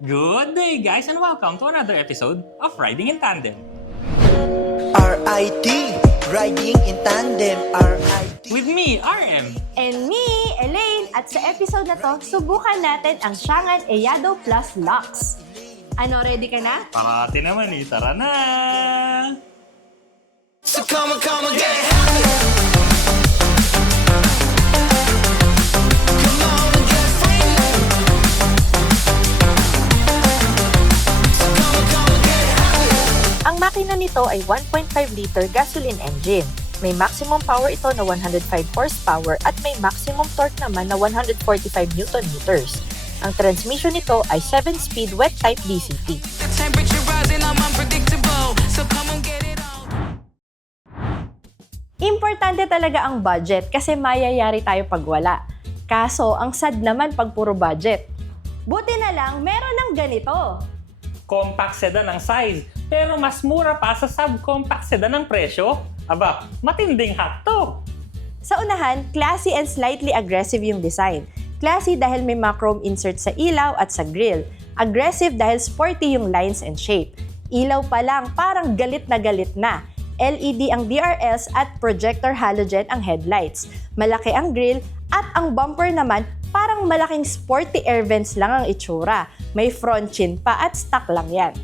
Good day, guys, and welcome to another episode of Riding in Tandem. RIT, Riding in Tandem, RIT. With me, RM. And me, Elaine, at sa episode na to, subukan natin ang Changan Eyado Plus Lux. Ano, ready ka na? Parati naman tara na! So come on, get happy. Come on and get free. So come on, get happy. Ang makina nito ay 1.5-liter gasoline engine. May maximum power ito na 105 horsepower at may maximum torque naman na 145 Nm. Ang transmission nito ay 7-speed wet-type DCT. The temperature rising, I'm unpredictable. So come on, get it on. Importante talaga ang budget kasi mayayari tayo pag wala. Kaso, ang sad naman pag puro budget. Buti na lang, meron ng ganito. Compact sedan ang size, pero mas mura pa sa subcompact sedan ang presyo. Aba, matinding hot to! Sa unahan, classy and slightly aggressive yung design. Classy dahil may mga chrome insert sa ilaw at sa grille. Aggressive dahil sporty yung lines and shape. Ilaw pa lang, parang galit na galit na. LED ang DRLs at projector halogen ang headlights. Malaki ang grille at ang bumper naman parang malaking sporty air vents lang ang itsura. May front chin pa at stock lang yan.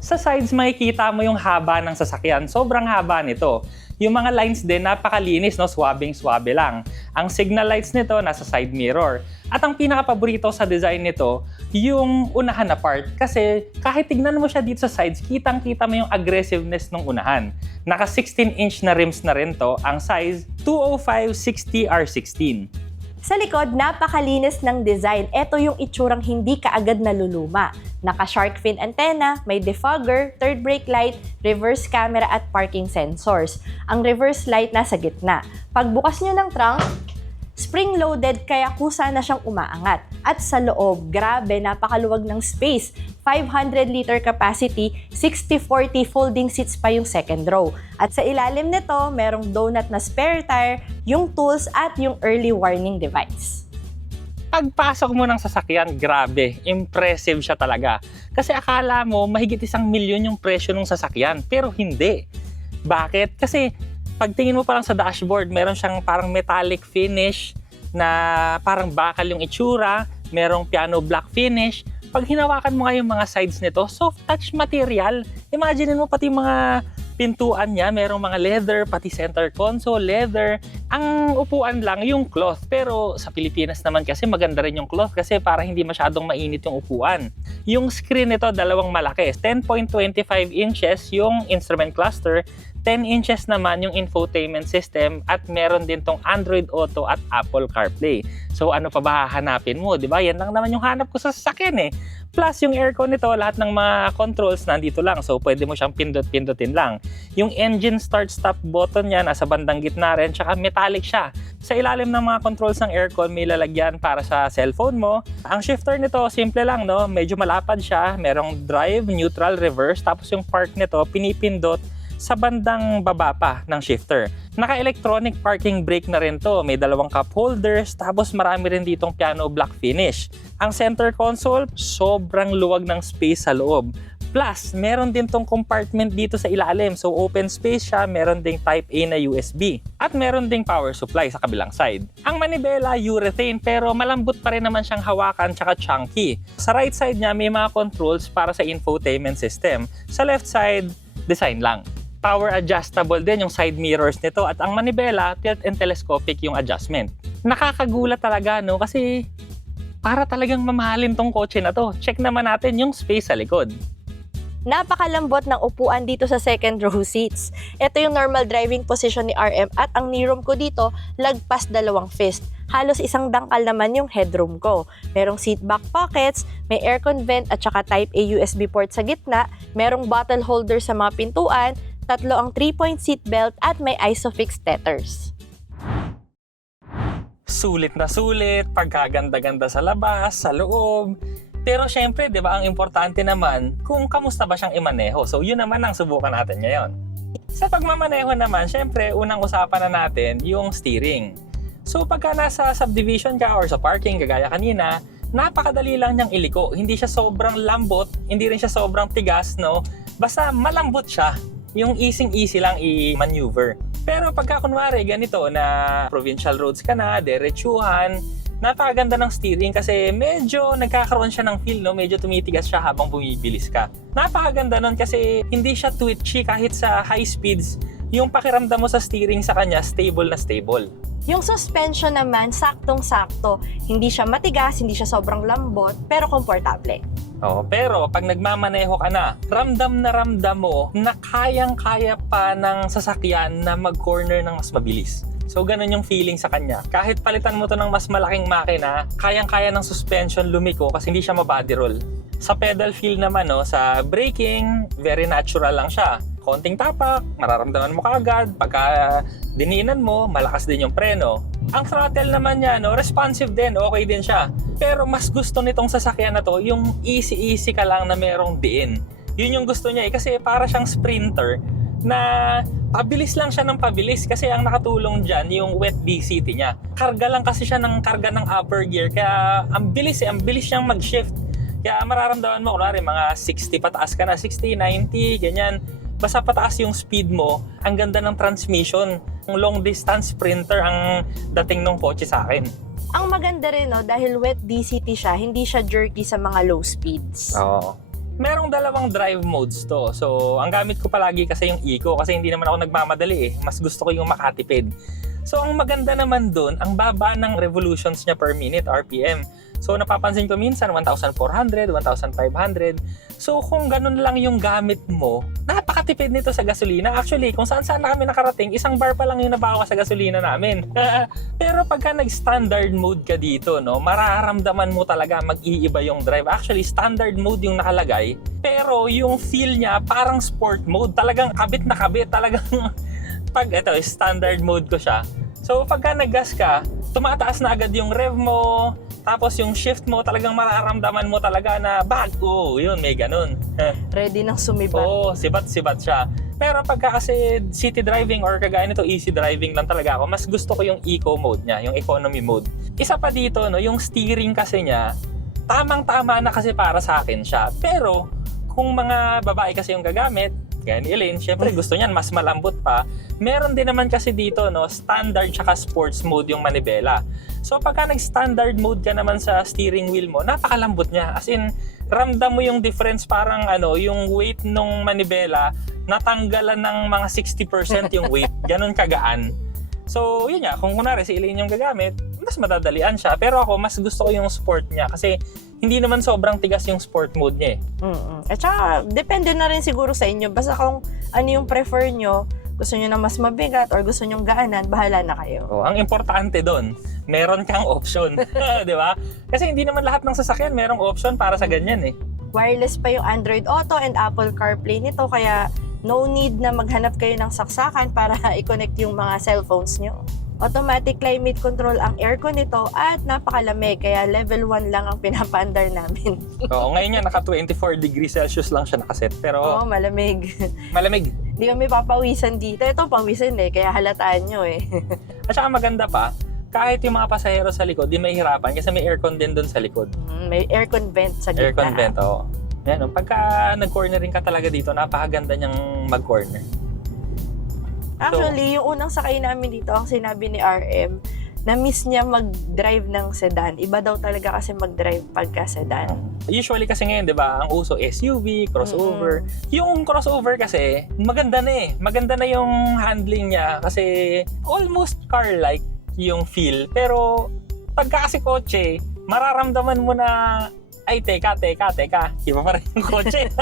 Sa sides, makikita mo yung haba ng sasakyan. Sobrang haba nito. Yung mga lines din, napakalinis, no? Swabing-swabe lang. Ang signal lights nito, nasa side mirror. At ang pinaka-paborito sa design nito, yung unahan na part. Kasi kahit tignan mo siya dito sa sides, kitang-kita mo yung aggressiveness ng unahan. Naka 16-inch na rims na rin to. Ang size, 205/60R16. Sa likod, napakalinis ng design. Ito yung itsurang hindi kaagad naluluma. Naka-shark fin antenna, may defogger, third brake light, reverse camera at parking sensors. Ang reverse light nasa gitna. Pagbukas nyo ng trunk, spring-loaded kaya kusa na siyang umaangat. At sa loob, grabe, napakaluwag ng space. 500-liter capacity, 60/40 folding seats pa yung second row. At sa ilalim nito, merong donut na spare tire, yung tools at yung early warning device. Pagpasok mo ng sasakyan, grabe, impressive siya talaga. Kasi akala mo, mahigit 1,000,000 yung presyo ng sasakyan, pero hindi. Bakit? Kasi pagtingin mo pa lang sa dashboard, meron siyang parang metallic finish na parang bakal yung itsura, merong piano black finish. Pag hinawakan mo nga yung mga sides nito, soft touch material. Imagine mo pati mga pintuan niya, merong mga leather, pati center console, leather. Ang upuan lang yung cloth. Pero sa Pilipinas naman kasi maganda rin yung cloth kasi para hindi masyadong mainit yung upuan. Yung screen nito, dalawang malaki. 10.25 inches yung instrument cluster, 10 inches naman yung infotainment system at meron din tong Android Auto at Apple CarPlay. So ano pa ba hahanapin mo, 'di ba? Yan lang naman yung hanap ko sa sasakyan eh. Plus yung aircon nito, lahat ng mga controls nandito lang. So pwede mo siyang pindot-pindutin lang. Yung engine start-stop button niya nasa bandang gitna rin, tsaka metallic siya. Sa ilalim ng mga controls ng aircon, may lalagyan para sa cellphone mo. Ang shifter nito, simple lang, no? Medyo malapad siya. Merong drive, neutral, reverse. Tapos yung park nito, pinipindot sa bandang baba pa ng shifter. Naka-electronic parking brake na rin to. May dalawang cup holders, tapos marami rin ditong piano black finish. Ang center console, sobrang luwag ng space sa loob. Plus, meron din tong compartment dito sa ilalim. So, open space siya, meron ding type A na USB. At meron ding power supply sa kabilang side. Ang manibela, urethane, pero malambot pa rin naman siyang hawakan tsaka chunky. Sa right side niya, may mga controls para sa infotainment system. Sa left side, design lang. Power adjustable din yung side mirrors nito at ang manibela, tilt and telescopic yung adjustment. Nakakagulat talaga, no? Kasi para talagang mamahalin tong kotse na to. Check naman natin yung space sa likod. Napakalambot ng upuan dito sa second row seats. Ito yung normal driving position ni RM at ang knee-room ko dito, lagpas 2 fist. Halos isang dangkal naman yung headroom ko. Merong seat back pockets, may aircon vent at saka type A USB port sa gitna, merong bottle holder sa mga pintuan, 3 ang 3-point seat belt at may ISOFIX tethers. Sulit na sulit, pagkaganda-ganda sa labas, sa loob. Pero syempre, di ba, ang importante naman kung kamusta ba siyang imaneho. So yun naman ang subukan natin ngayon. Sa pagmamaneho naman, syempre, unang usapan na natin yung steering. So pagka nasa subdivision ka or sa parking, kagaya kanina, napakadali lang niyang iliko. Hindi siya sobrang lambot, hindi rin siya sobrang tigas, no? Basta malambot siya. Yung easy lang i-maneuver. Pero pagka kunwari ganito na provincial roads ka na, derechuhan, napakaganda ng steering kasi medyo nagkakaroon siya ng feel, no? Medyo tumitigas siya habang bumibilis ka. Napakaganda nun kasi hindi siya twitchy kahit sa high speeds. Yung pakiramdam mo sa steering sa kanya, stable na stable. Yung suspension naman, saktong-sakto. Hindi siya matigas, hindi siya sobrang lambot, pero komportable. Oh, pero pag nagmamaneho ka na ramdam mo na kayang-kaya pa ng sasakyan na mag-corner ng mas mabilis. So, ganun yung feeling sa kanya. Kahit palitan mo to ng mas malaking makina, kayang-kaya ng suspension lumiko kasi hindi siya mabody roll. Sa pedal feel naman, no, sa braking, very natural lang siya. Konting tapak, mararamdaman mo kaagad. Pagka diniinan mo, malakas din yung preno. Ang throttle naman niya, no, responsive din, okay din siya. Pero mas gusto nitong sasakyan na to, yung easy ka lang na merong diin. Yun yung gusto niya kasi para siyang sprinter na pabilis lang siya ng pabilis kasi ang nakatulong dyan yung wet DCT niya. Karga lang kasi siya ng karga ng upper gear kaya ang bilis siyang mag-shift. Kaya mararamdaman mo, kunwari mga 60 pataas ka na, 60, 90, ganyan. Basta pataas yung speed mo, ang ganda ng transmission. Long distance sprinter ang dating ng kotse sa akin. Ang maganda rin, no, dahil wet DCT siya, hindi siya jerky sa mga low speeds. Oo. Merong dalawang drive modes to. So, ang gamit ko palagi kasi yung Eco kasi hindi naman ako nagmamadali eh. Mas gusto ko yung makatipid. So, ang maganda naman dun, ang baba ng revolutions niya per minute, RPM. So, napapansin ko minsan 1,400, 1,500. So, kung ganun lang yung gamit mo, napakatipid nito sa gasolina. Actually, kung saan-saan na kami nakarating, 1 bar pa lang yung nabawas sa gasolina namin. Pero pagka nag-standard mode ka dito, no, mararamdaman mo talaga mag-iiba yung drive. Actually, standard mode yung nakalagay. Pero yung feel niya parang sport mode. Talagang kabit na kabit. Talagang pag ito, standard mode ko siya. So, pagka nag-gas ka, tumataas na agad yung rev mo. Tapos yung shift mo, talagang mararamdaman mo talaga na yun, may ganun. Ready nang sumibat. Oo, sibat-sibat siya. Pero pagka kasi city driving or kagaya nito, easy driving lang talaga ako, mas gusto ko yung eco mode niya, yung economy mode. Isa pa dito, no, yung steering kasi niya, tamang-tama na kasi para sa akin siya. Pero kung mga babae kasi yung gagamit, kaya ni Elaine, syempre gusto niyan mas malambot pa. Meron din naman kasi dito, no, standard tsaka sports mode yung manibela. So pagka nag-standard mode ka naman sa steering wheel mo, napakalambot niya. As in, ramdam mo yung difference, parang yung weight nung manibela, natanggalan ng mga 60% yung weight. Ganon kagaan. So yun nga, kung kunwari si Elaine yung gagamit, mas madadalian siya. Pero ako, mas gusto ko yung sport niya kasi hindi naman sobrang tigas yung sport mode niya eh. At saka, depende na rin siguro sa inyo. Basta kung ano yung prefer nyo, gusto nyo na mas mabigat or gusto nyo gaanan, bahala na kayo. Oh, ang importante doon, meron kang option. Di ba? Kasi hindi naman lahat ng sasakyan merong option para sa ganyan eh. Wireless pa yung Android Auto and Apple CarPlay nito, kaya no need na maghanap kayo ng saksakan para i-connect yung mga cellphones nyo. Automatic climate control ang aircon nito at napakalamig, kaya level 1 lang ang pinapaandar namin. Oo, ngayon nga naka 24 degrees Celsius lang siya nakaset. Pero Oo, malamig. malamig. Hindi kami papawisan dito. Ito, pawisan eh, kaya halataan nyo eh. At saka maganda pa, kahit yung mga pasahero sa likod, di mahihirapan kasi may aircon din doon sa likod. May aircon vent sa gitna. Aircon vent, oo. Yan, pagka nag-cornering ka talaga dito, napakaganda niyang mag-corner. Actually, yung unang sakay namin dito, ang sinabi ni RM, na-miss niya mag-drive ng sedan. Iba daw talaga kasi mag-drive pagka sedan. Usually kasi ngayon, di ba, ang uso SUV, crossover. Yung crossover kasi, maganda na eh. Maganda na yung handling niya kasi almost car-like yung feel. Pero pagka kasi kotse, mararamdaman mo na, ay, teka, iba pa rin yung kotse.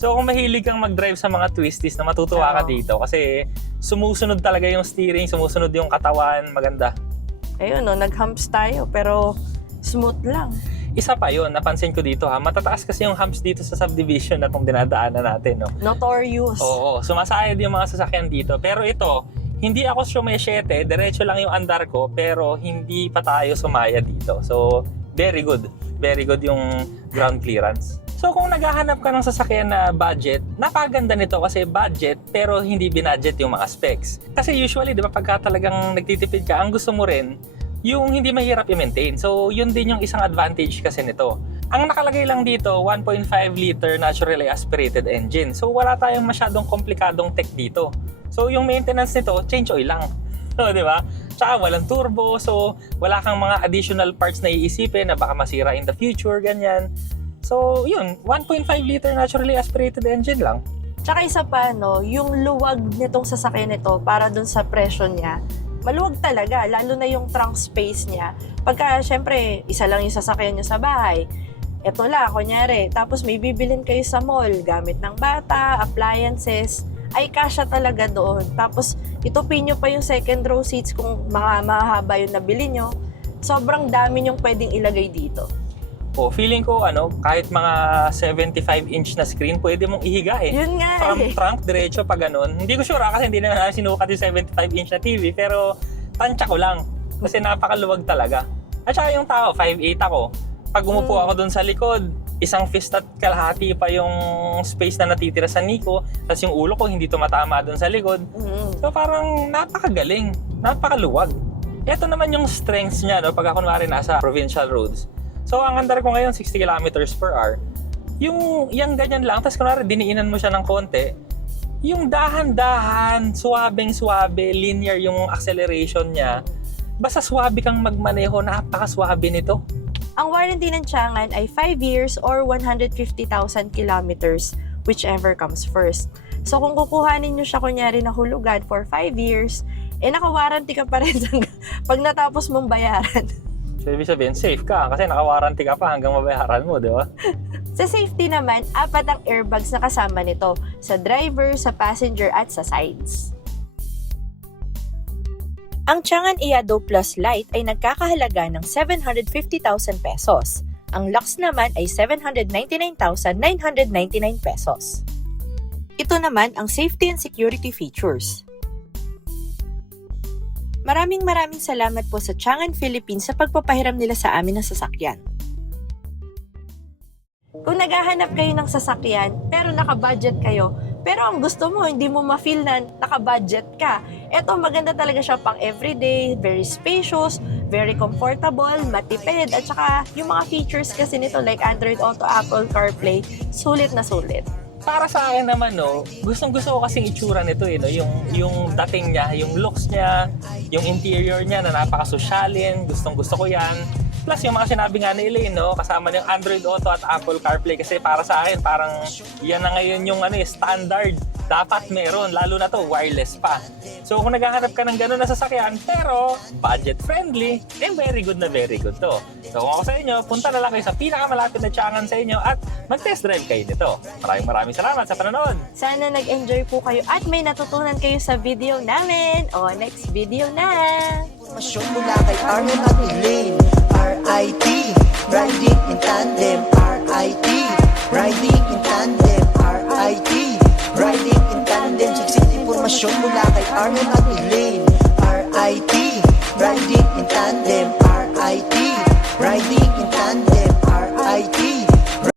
So kung mahilig kang mag-drive sa mga twisties na matutuwa ka dito kasi sumusunod talaga yung steering, sumusunod yung katawan, maganda. Ayun no, nag-humps tayo pero smooth lang. Isa pa yun, napansin ko dito ha, matataas kasi yung humps dito sa subdivision na itong dinadaanan natin. No? Notorious. Oo, sumasayad yung mga sasakyan dito. Pero ito, hindi ako sumesyete, diretso lang yung andar ko, pero hindi pa tayo sumaya dito. So, very good. Very good yung ground clearance. So kung naghahanap ka ng sasakyan na budget, napakaganda nito kasi budget pero hindi binudget yung mga specs. Kasi usually, di ba, pagka talagang nagtitipid ka, ang gusto mo rin, yung hindi mahirap i-maintain. So, yun din yung isang advantage kasi nito. Ang nakalagay lang dito, 1.5 liter naturally aspirated engine. So, wala tayong masyadong komplikadong tech dito. So, yung maintenance nito, change oil lang. So, di ba? Tsaka walang turbo, so wala kang mga additional parts na iisipin na baka masira in the future, ganyan. So, yun, 1.5 liter naturally aspirated engine lang. Tsaka isa pa, no, yung luwag nitong sasakyan nito para dun sa presyo niya, maluwag talaga, lalo na yung trunk space niya. Pagka, syempre, isa lang yung sasakyan niyo sa bahay, eto lang, kunyari, tapos may bibilin kayo sa mall, gamit ng bata, appliances, ay kasya talaga doon. Tapos, itupin nyo pa yung second row seats kung mga mahaba yung nabili nyo. Sobrang dami nyong pwedeng ilagay dito. O, feeling ko, kahit mga 75-inch na screen, pwede mong ihiga eh. Yun nga From eh. trunk, diretso pa ganun. Hindi ko sure kasi hindi na sinukat yung 75-inch na TV, pero tansya ko lang. Kasi napakaluwag talaga. At saka yung tao, 5'8" ako. Pag umupo ako dun sa likod, isang fist at kalahati pa yung space na natitira sa Nico, tapos yung ulo ko hindi tumatama dun sa likod. So parang napakagaling, napakaluwag. Ito naman yung strengths niya, no, pagka kunwari nasa provincial roads. So ang andar ko ngayon 60 kilometers per hour. Yung ganyan lang, tapos kunwari diniinan mo siya ng konti, yung dahan-dahan, suwabeng-suwabe, linear yung acceleration niya. Basta swabe kang magmaneho, napakaswabe nito. Ang warranty ng Changan ay 5 years or 150,000 kilometers, whichever comes first. So kung kukuhanin nyo siya kunyari na hulugan for 5 years, naka-warranty ka pa rin pag natapos mong bayaran. So ibig sabihin, safe ka kasi naka-warranty ka pa hanggang mabayaran mo, di ba? Sa safety naman, 4 ang airbags na kasama nito, sa driver, sa passenger at sa sides. Ang Changan Eado Plus Lite ay nagkakahalaga ng 750,000 pesos. Ang Lux naman ay 799,999 pesos. Ito naman ang safety and security features. Maraming salamat po sa Changan Philippines sa pagpapahiram nila sa amin ng sasakyan. Kung naghahanap kayo ng sasakyan pero naka-budget kayo, pero ang gusto mo, hindi mo ma-feel na naka-budget ka. Ito, maganda talaga siya pang everyday, very spacious, very comfortable, matipid, at saka yung mga features kasi nito like Android Auto, Apple CarPlay, sulit na sulit. Para sa akin naman, gustong-gusto ko kasing itsura nito yung dating niya, yung looks niya, yung interior niya na napakasosyalin, gustong-gusto ko yan. Plus yung mga sinabi nga ni Elaine, kasama ng Android Auto at Apple CarPlay kasi para sa akin parang yan na ngayon yung standard. Dapat meron, lalo na to wireless pa. So kung naghahanap ka ng gano'n na sasakyan pero budget friendly, very good to. So kung ako sa inyo, punta na lang kayo sa pinakamalapit na Changan sa inyo at mag-test drive kayo nito. Maraming salamat sa panonood. Sana nag-enjoy po kayo at may natutunan kayo sa video namin. O, next video na! Masyon mula kay Arlen at Elaine. RIT, riding in tandem. RIT, riding in tandem. RIT, riding in tandem. Siksik impormasyon mula kay Arlen at Elaine. RIT, riding in tandem. RIT,